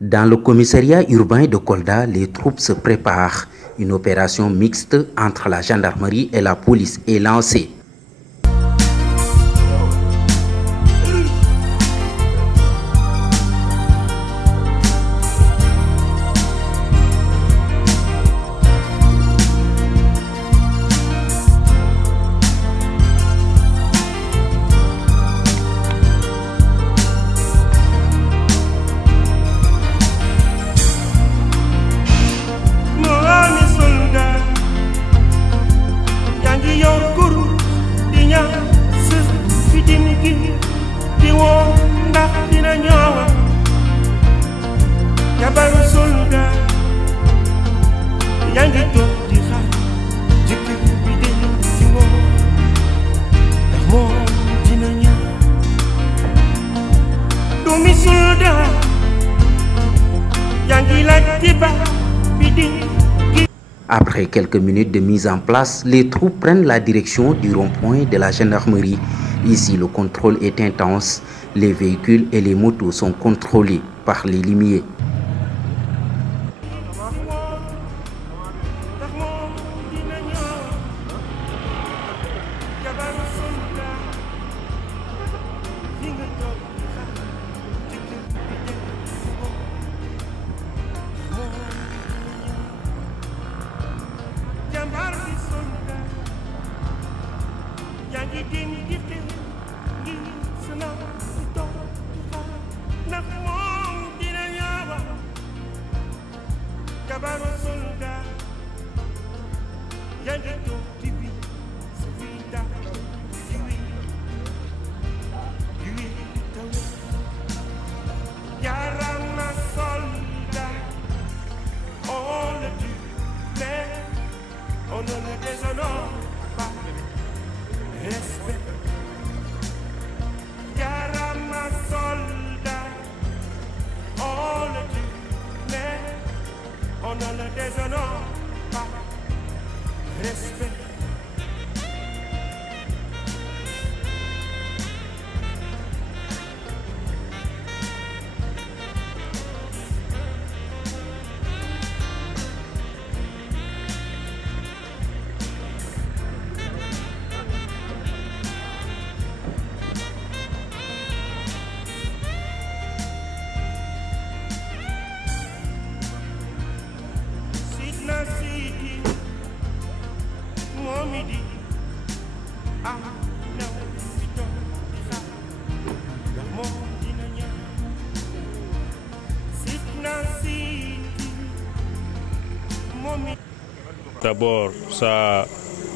Dans le commissariat urbain de Kolda, les troupes se préparent. Une opération mixte entre la gendarmerie et la police est lancée. Après quelques minutes de mise en place, les troupes prennent la direction du rond-point de la gendarmerie. Ici, le contrôle est intense. Les véhicules et les motos sont contrôlés par les limiers. D'abord, ça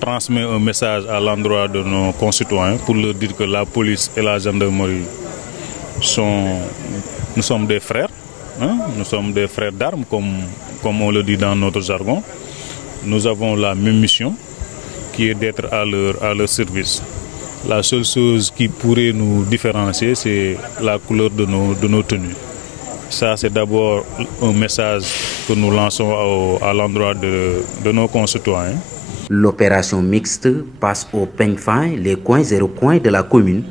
transmet un message à l'endroit de nos concitoyens pour leur dire que la police et la gendarmerie nous sommes des frères, hein? Nous sommes des frères d'armes, comme on le dit dans notre jargon. Nous avons la même mission qui est d'être à leur service. La seule chose qui pourrait nous différencier, c'est la couleur de nos tenues. Ça, c'est d'abord un message que nous lançons à l'endroit de nos concitoyens. L'opération mixte passe au peigne fin les coins et recoins de la commune,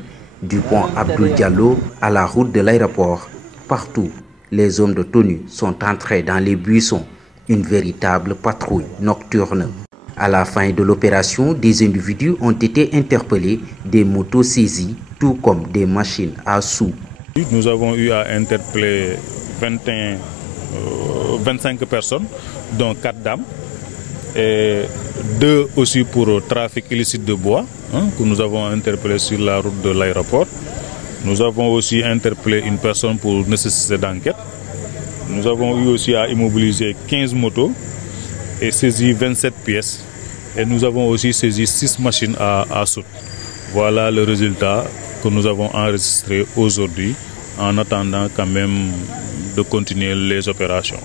du pont Abdoul Diallo à la route de l'aéroport. Partout, les hommes de tenue sont entrés dans les buissons, une véritable patrouille nocturne. À la fin de l'opération, des individus ont été interpellés, des motos saisies, tout comme des machines à sous. Nous avons eu à interpeller 25 personnes, dont 4 dames, et 2 aussi pour trafic illicite de bois, hein, que nous avons interpellé sur la route de l'aéroport. Nous avons aussi interpellé une personne pour nécessité d'enquête. Nous avons eu aussi à immobiliser 15 motos et saisi 27 pièces. Et nous avons aussi saisi 6 machines à soude. Voilà le résultat que nous avons enregistré aujourd'hui en attendant quand même de continuer les opérations.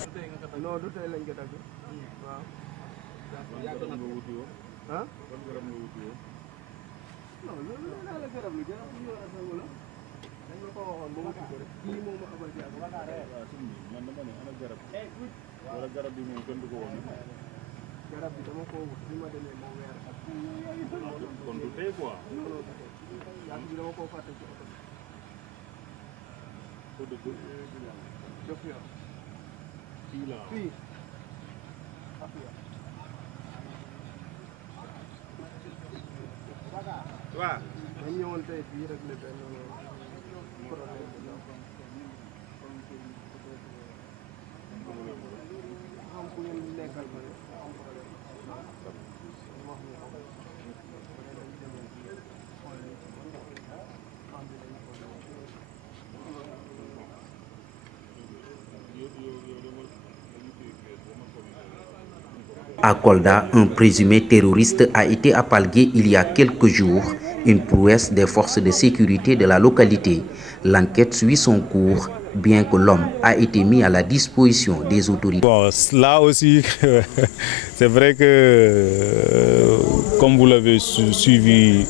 À Kolda, un présumé terroriste a été appalgué il y a quelques jours, une prouesse des forces de sécurité de la localité. L'enquête suit son cours, bien que l'homme a été mis à la disposition des autorités. Bon, là aussi, c'est vrai que, comme vous l'avez suivi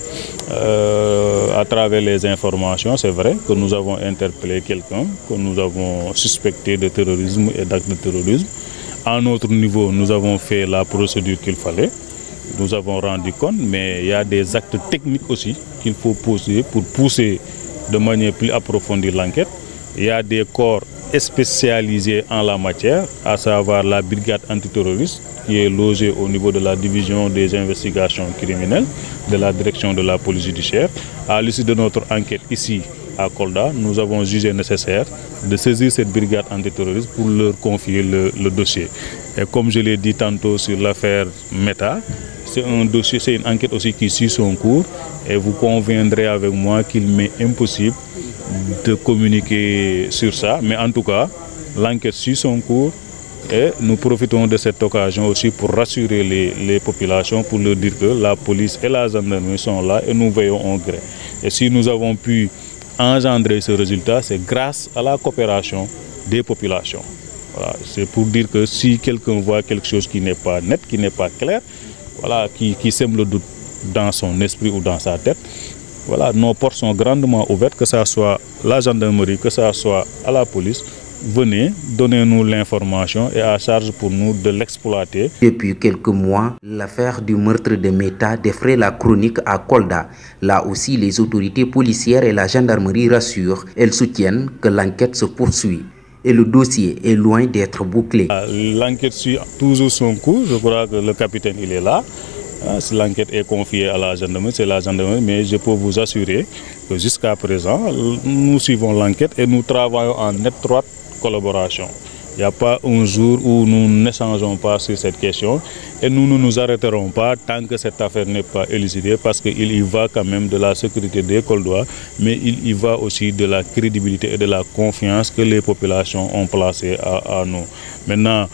à travers les informations, c'est vrai que nous avons interpellé quelqu'un, que nous avons suspecté de terrorisme et d'actes de terrorisme. À notre niveau, nous avons fait la procédure qu'il fallait. Nous avons rendu compte, mais il y a des actes techniques aussi qu'il faut poser pour pousser de manière plus approfondie l'enquête. Il y a des corps spécialisés en la matière, à savoir la brigade antiterroriste qui est logée au niveau de la division des investigations criminelles de la direction de la police judiciaire. À l'issue de notre enquête ici à Kolda, nous avons jugé nécessaire de saisir cette brigade antiterroriste pour leur confier le dossier. Et comme je l'ai dit tantôt sur l'affaire Meta, c'est un dossier, c'est une enquête aussi qui suit son cours et vous conviendrez avec moi qu'il m'est impossible de communiquer sur ça. Mais en tout cas, l'enquête suit son cours et nous profitons de cette occasion aussi pour rassurer les populations, pour leur dire que la police et la gendarmerie sont là et nous veillons au gré. Et si nous avons pu engendrer ce résultat, c'est grâce à la coopération des populations. Voilà, c'est pour dire que si quelqu'un voit quelque chose qui n'est pas net, qui n'est pas clair, voilà, qui sème le doute dans son esprit ou dans sa tête, voilà, nos portes sont grandement ouvertes, que ce soit la gendarmerie, que ce soit à la police. Venez, donnez-nous l'information et à charge pour nous de l'exploiter. Depuis quelques mois, l'affaire du meurtre de Meta défraie la chronique à Kolda. Là aussi, les autorités policières et la gendarmerie rassurent. Elles soutiennent que l'enquête se poursuit et le dossier est loin d'être bouclé. L'enquête suit toujours son cours. Je crois que le capitaine il est là. Si l'enquête est confiée à la gendarmerie, c'est la gendarmerie, mais je peux vous assurer que jusqu'à présent, nous suivons l'enquête et nous travaillons en étroite collaboration. Il n'y a pas un jour où nous n'échangeons pas sur cette question et nous ne nous arrêterons pas tant que cette affaire n'est pas élucidée parce qu'il y va quand même de la sécurité des Koldois, mais il y va aussi de la crédibilité et de la confiance que les populations ont placée à nous. Maintenant,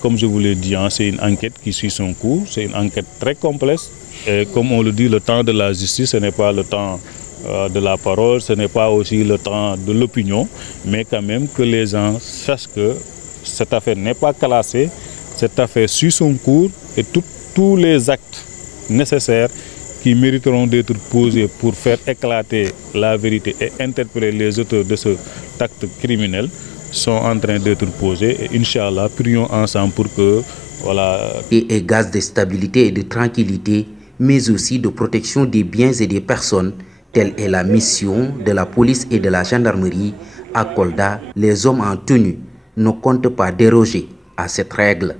comme je vous l'ai dit, c'est une enquête qui suit son cours, c'est une enquête très complexe et comme on le dit, le temps de la justice, ce n'est pas le temps de la parole, ce n'est pas aussi le temps de l'opinion, mais quand même que les gens sachent que cette affaire n'est pas classée, cette affaire suit son cours et tous les actes nécessaires qui mériteront d'être posés pour faire éclater la vérité et interpeller les auteurs de cet acte criminel sont en train d'être posés et Inch'Allah, prions ensemble pour que voilà. Et gaz de stabilité et de tranquillité, mais aussi de protection des biens et des personnes. Telle est la mission de la police et de la gendarmerie. À Kolda, les hommes en tenue ne comptent pas déroger à cette règle.